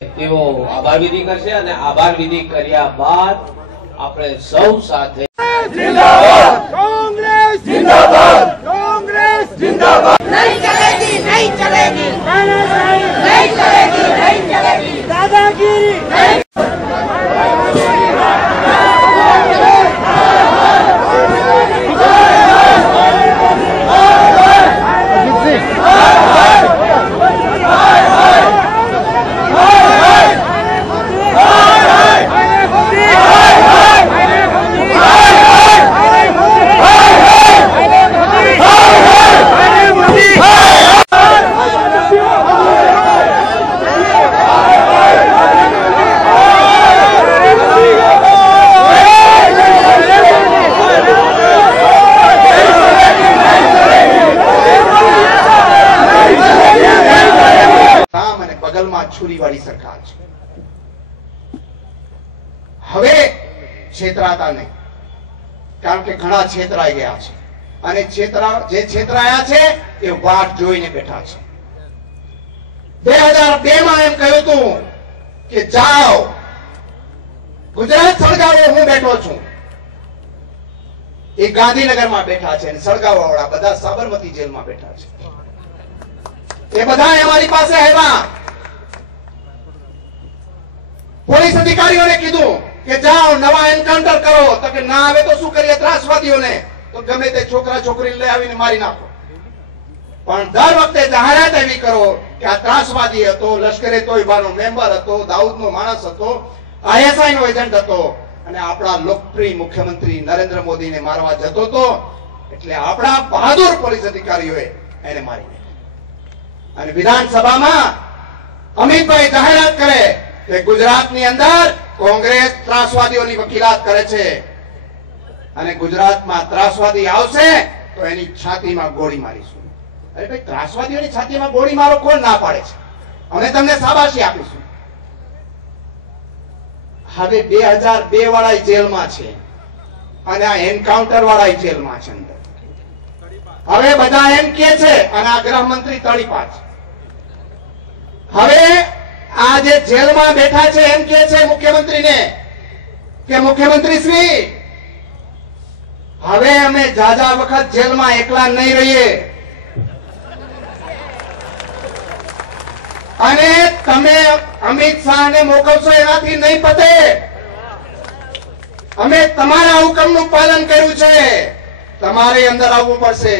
તેઓ આભાર વિધિ કરશે અને આભાર વિધિ કર્યા બાદ આપણે સૌ સાથે जिंदाबाद कांग्रेस जिंदाबाद कांग्रेस जिंदाबाद नहीं चलेगी नहीं चलेगी नहीं चलेगी नहीं चलेगी दादागिरी छुरीवाड़ी सरकार है। हवे छेतराता नहीं, कारण के घणा छेतराई गया है अने जे छेतराया छे ए वाट जोईने बैठा छे। 2002 में एम कह्युं हतुं के जाओ गुजरात सळगावो हूँ बैठो छुं, ए गांधीनगर में बैठा छे अने सळगाववाळा बधा साबरमती जेल में बैठा छे। ए बधा अमारी पासे आव्या, पुलिस अधिकारियों ने कीधु कि जाओ नवा एनकाउंटर करो, तो कि ना आवे तो शू करिए त्रासवादीओ ने, तो गमे ते छोकरा छोकरी ले आवीने मारी नाखो। पण दर वखते जाहेरात एवी करो कि आ त्रासवादी हतो, लश्करे तोयबानो मेंबर हतो, दाऊदनो माणस हतो, आईएसआई नो एजंट हतो अने आपणा लोकप्रिय मुख्यमंत्री नरेंद्र मोदी ने मारवा जतो तो एटले आपणा बहादुर पुलिस अधिकारीओए एने मारी नाख्यो। अने विधानसभामां अमितभाई जाहेरात करे કે ગુજરાતની અંદર કોંગ્રેસ ત્રાસવાદીઓની વકીલાત કરે છે અને ગુજરાતમાં ત્રાસવાદી આવશે તો એની છાતીમાં ગોળી મારીશું। અરે ભાઈ, ત્રાસવાદીઓની છાતીમાં ગોળી મારો કોણ ના પાડે છે? અમે તમને શાબાશી આપીશું। હવે 2002 વાળા જેલમાં છે અને આ એન્કાઉન્ટર વાળા જેલમાં છે અંદર। હવે બધા એમ કહે છે અને આ ગૃહમંત્રી તળીપા છે। હવે आज जेल में बैठा है एम कहे छे मुख्यमंत्री ने कि मुख्यमंत्री श्री हवे अमे जाजा वखत जेल में एकला नहीं रहीए अने तमे अमित शाह ने मोकलशो एनाथी नहीं पते। अमे तमारा हुकमनुं पालन कर्युं छे, तमारे अंदर आववुं पड़शे।